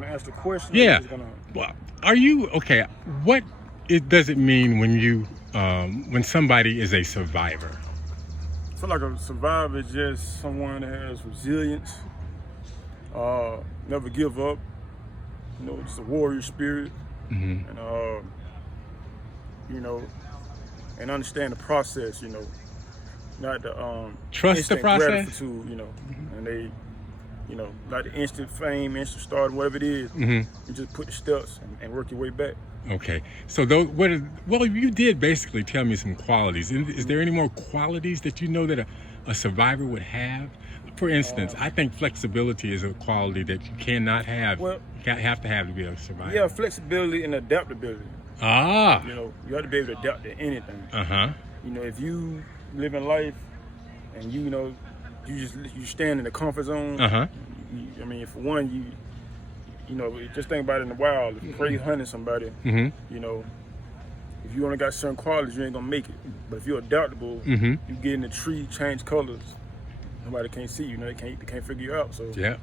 gonna ask the question? Yeah. Or just gonna... Well, are you okay? What does it mean when you when somebody is a survivor? I feel like a survivor is just someone that has resilience, never give up. You know, just a warrior spirit, and you know, and understand the process. You know, not the Trust the process. Gratitude, you know, and they, you know, like the instant fame, instant start, whatever it is. You just put the steps and work your way back. Okay, so those well, you did basically tell me some qualities. Is there any more qualities that you know that a survivor would have? For instance, I think flexibility is a quality that you cannot have. Well, you have to have to be a survivor. Yeah, flexibility and adaptability. Ah. You know, you have to be able to adapt to anything. You know, if you live in life and you know, you stand in the comfort zone. I mean, for one, you know, just think about it in the wild. If you're crazy hunting somebody, you know, if you only got certain qualities, you ain't gonna make it. But if you're adaptable, you get in the tree, change colors. Nobody can't see you. Know, they can't figure you out. So yeah.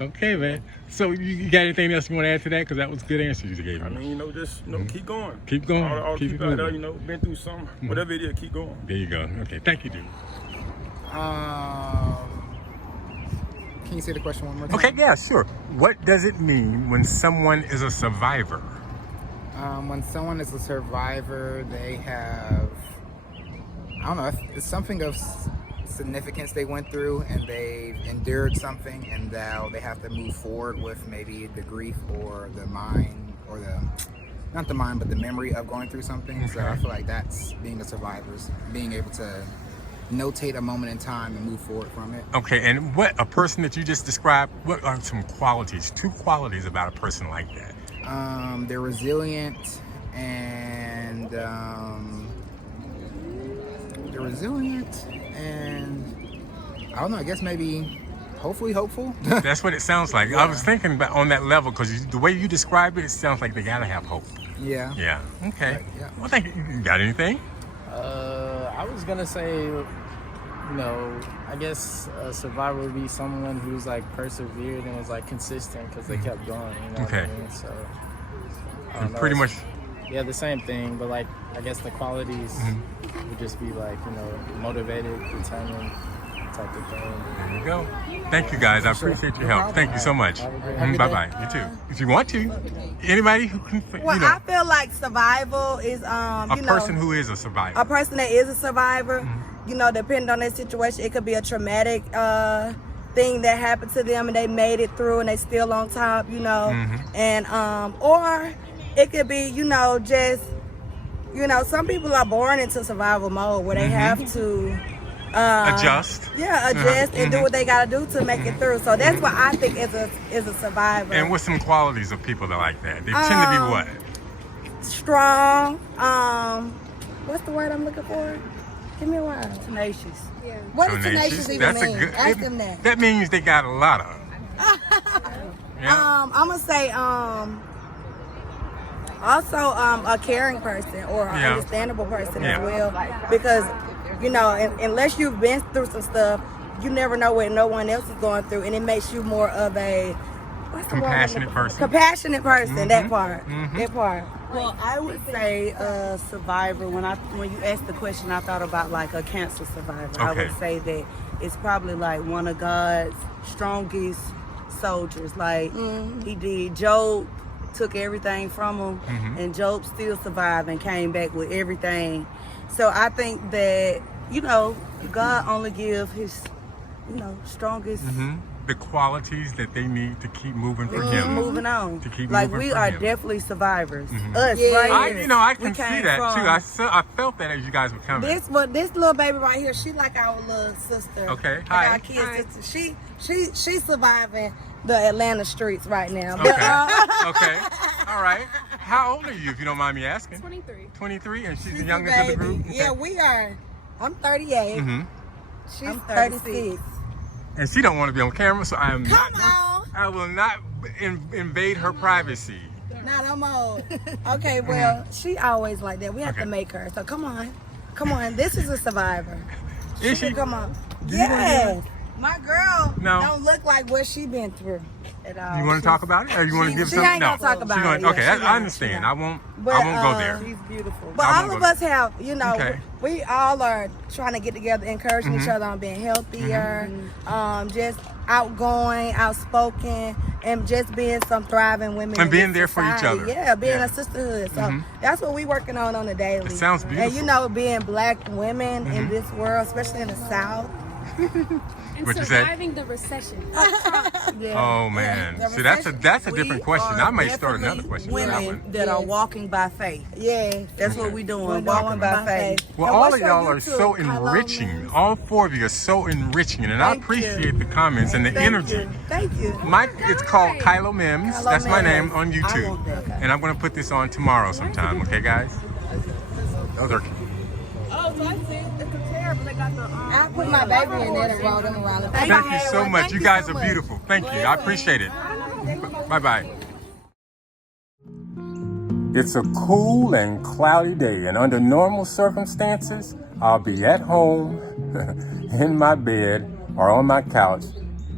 Okay, man. So you got anything else you want to add to that? Because that was a good answer you gave me. I mean, you know, just keep going. Keep going. All keep people out there, you know, been through something. Whatever it is, keep going. There you go. Okay, thank you, dude. Can you say the question one more time? Okay, yeah, sure. What does it mean when someone is a survivor? When someone is a survivor, they have, I don't know, it's something of significance they went through, and they've endured something, and now they have to move forward with maybe the grief or the mind, or not the mind, but the memory of going through something. So I feel like that's being a survivor, being able to notate a moment in time and move forward from it. Okay, and what a person that you just described, what are some qualities, 2 qualities about a person like that? They're resilient, and I don't know, I guess maybe hopefully hopeful. That's what it sounds like. I was thinking about on that level, because the way you describe it, it sounds like they gotta have hope. Yeah. Okay. Right, yeah. Well, thank you. You got anything? I was gonna say, you know, I guess a survivor would be someone who's like persevered and was like consistent because they kept going. You know what I mean? So I don't know, Pretty much. Yeah, the same thing, but like I guess the qualities would just be like, you know, motivated, determined type of thing. There you go. Thank you guys. I appreciate your help. Thank you so much. Bye bye. You too. If you want to, anybody who can. Well, you know, I feel like survival is a person who is a survivor. A person that is a survivor. You know, depending on their situation, it could be a traumatic thing that happened to them and they made it through and they still on top. You know, and or it could be, you know, just, you know, some people are born into survival mode where they have to adjust. Yeah, adjust and do what they gotta do to make it through. So that's what I think is a survivor. And what's some qualities of people that are like that? They tend to be what? Strong. What's the word I'm looking for? Give me a word. Tenacious. Yeah. What does tenacious even mean? Ask them that. That means they got a lot of. I'm gonna say also a caring person or an understandable person as well, because you know, unless you've been through some stuff, you never know what no one else is going through, and it makes you more of a compassionate person. Compassionate person. That part. That part. Well, I would say a survivor. When you asked the question, I thought about like a cancer survivor. I would say that it's probably like one of God's strongest soldiers. Like he did. Job took everything from him, and Job still survived and came back with everything. So I think that, you know, God only gives his, you know, strongest the qualities that they need to keep moving for him. Moving on. To keep like moving we for are him. Definitely survivors. Us, right? I can see that too. I felt that as you guys were coming. This little baby right here, she like our little sister. Okay. Like Hi. our kid sister. She's surviving the Atlanta streets right now. Okay. Okay. All right. How old are you, if you don't mind me asking? 23. 23, and she's the youngest of the group? Okay. Yeah, we are. I'm 38. She's 36. And she don't want to be on camera, so I am Come on. I will not invade her privacy. Not no more. Okay, well, she always like that. We have to make her. So come on. This is a survivor. Is she? Come on. Yes. My girl don't look like what she been through. at all. You want to talk about it, or you want to give She some? ain't No. gonna talk about She gonna, it. okay, Yeah, I understand. I won't But, go there. She's beautiful. But I all won't of go us have, Okay. we all are trying to get together, encouraging each other on being healthier, just outgoing, outspoken, and just being some thriving women. And in being this there for each society. other. Yeah, being Yeah. a sisterhood. So that's what we working on a daily. It sounds beautiful. And being black women in this world, especially in the South. And What you say? surviving the recession. Oh man, The see that's a We different question. are I may start another definitely question for that Women one. that are walking by faith. Yeah, That's what we doing. We're Walking by faith. Well, And all what's of your y'all are YouTube, so Kylo enriching. Memes? All four of you are so enriching, and I Thank you. appreciate the comments and the energy. Thank you. It's called Kylo Mims. Kylo That's my Mims. name on I YouTube, want that. and I'm gonna put this on tomorrow sometime. Okay, guys? Those are. I put my baby in there and roll them around. Thank you so much. You guys are beautiful. Thank you. I appreciate it. Bye bye. It's a cool and cloudy day, and under normal circumstances, I'll be at home, in my bed, or on my couch,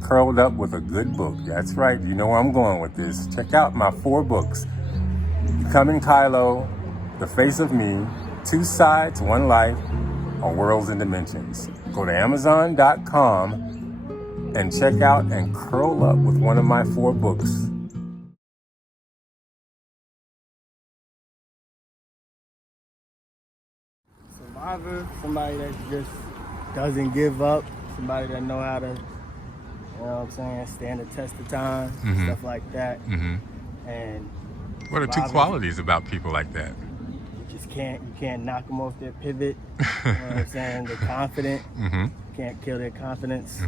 curled up with a good book. That's right, you know where I'm going with this. Check out my 4 books. Becoming Kylo, The Face of Me, 2 Sides, 1 Life, or Worlds and Dimensions. Go to Amazon.com and check out and curl up with one of my 4 books. Survivor, somebody that just doesn't give up, somebody that know how to, you know what I'm saying, stand the test of time, stuff like that. And What are 2 survivors, qualities about people like that? you can't knock them off their pivot. You know what I'm saying? They're confident. You can't kill their confidence.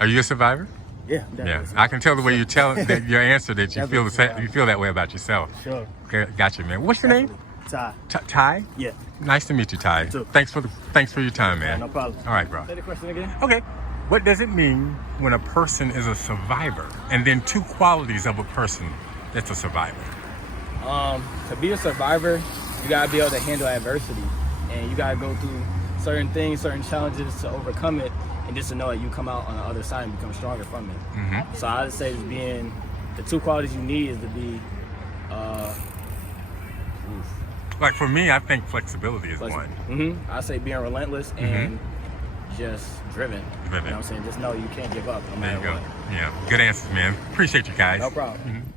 Are you a survivor? Yeah, Yeah, definitely. I can tell the way you tell that your answer that you feel Definitely. you feel that way about yourself. Sure. Okay, gotcha, man. What's your name? Ty. Ty. Yeah. Nice to meet you, Ty. too. Thanks for your time, man. No problem. All right, bro. Say the question again. Okay. What does it mean when a person is a survivor? And then 2 qualities of a person that's a survivor. To be a survivor, you gotta be able to handle adversity, and you gotta go through certain things, certain challenges to overcome it, and just to know that you come out on the other side and become stronger from it. So I'd say just being the 2 qualities you need is to be Like for me, I think flexibility is one. I say being relentless and just driven. You know what I'm saying? Just know you can't give up no There matter you go. what. Yeah, good answers, man. Appreciate you guys. No problem.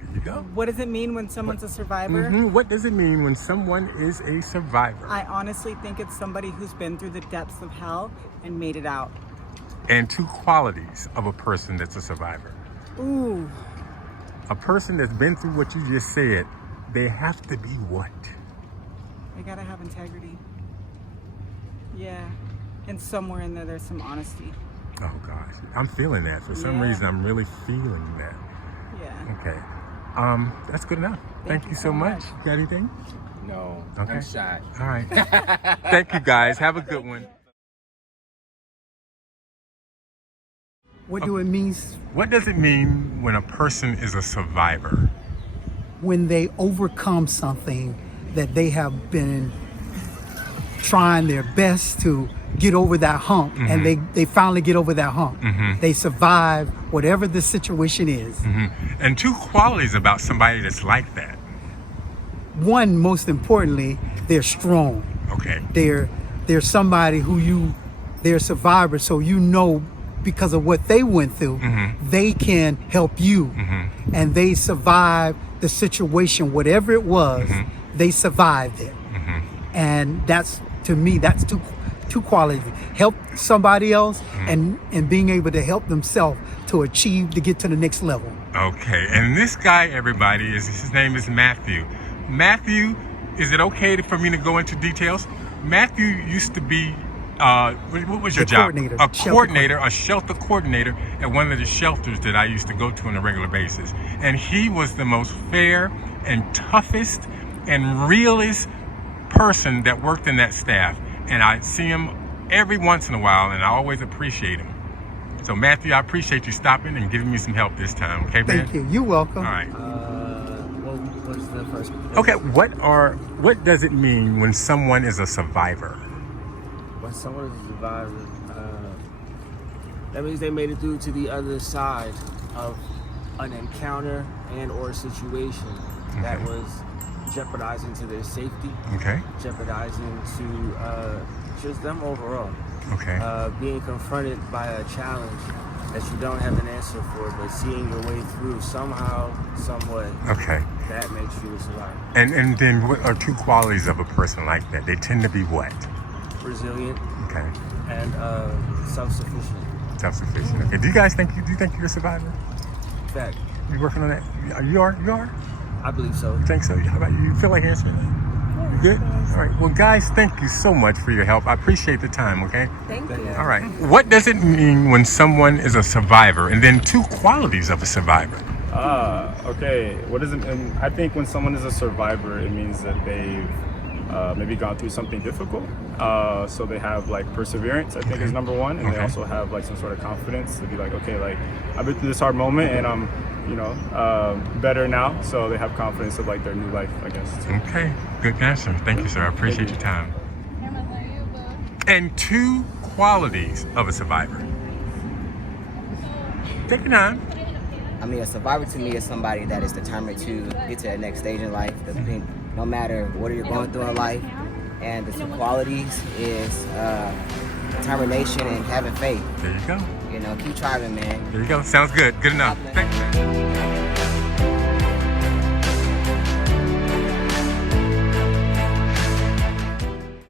There you go. What does it mean when someone's a survivor? What does it mean when someone is a survivor? I honestly think it's somebody who's been through the depths of hell and made it out. And 2 qualities of a person that's a survivor. Ooh, A person that's been through what you just said, they have to be what? they gotta have integrity. Yeah, and somewhere in there, there's some honesty. Oh gosh, I'm feeling that. For some Yeah. reason, I'm really feeling that. Yeah. Okay. That's good enough. Thank you so much. You got anything? No, Okay. I'm shy. All right. Thank you guys. Have a good one. What do it mean What does it mean when a person is a survivor? when they overcome something that they have been trying their best to get over that hump, and they finally get over that hump. They survive whatever the situation is. And 2 qualities about somebody that's like that. One, most importantly, they're strong. Okay. They're somebody they're a survivor, so you know, because of what they went through, they can help you. And they survived the situation, whatever it was, they survived it. And that's, to me, that's two qualities. Help somebody else and being able to help themselves to get to the next level. Okay. And this guy, everybody, his name is Matthew. Matthew, is it okay for me to go into details? Matthew used to be what was your job? A shelter coordinator at one of the shelters that I used to go to on a regular basis. And he was the most fair and toughest and realest person that worked in that staff. And I see him every once in a while, and I always appreciate him. So Matthew, I appreciate you stopping and giving me some help this time. Okay, man? Thank you. You're welcome. All right. What's the first? Okay, what does it mean when someone is a survivor? When someone is a survivor, That means they made it through to the other side of an encounter and or situation that was jeopardizing to their safety, jeopardizing to just them overall. Being confronted by a challenge that you don't have an answer for, but seeing your way through somehow, some way. That makes you a survivor. And then what are two qualities of a person like that? They tend to be what? Resilient. And self-sufficient. Self-sufficient. Okay. Do you guys think you're a survivor? Fact. You working on that? You are? I believe so. You think so? How about you? You feel like answering that? You good? All right. Well, guys, thank you so much for your help. I appreciate the time, okay? Thank you. All right. What does it mean when someone is a survivor? And then two qualities of a survivor. Okay. What does it mean? I think when someone is a survivor, it means that they've maybe gone through something difficult. So they have like perseverance, I think is number one. And they also have like some sort of confidence to be like, okay, like I've been through this hard moment and I'm, better now. So they have confidence of like their new life, I guess. Too. Okay. Good answer. Thank you, sir. I appreciate your time. And two qualities of a survivor. Take your time. I mean, a survivor to me is somebody that is determined to get to that next stage in life. No matter what you're going through in life. And the two qualities is determination and having faith. There you go. Keep driving, man. There you go. Sounds good. Good enough. Thank you.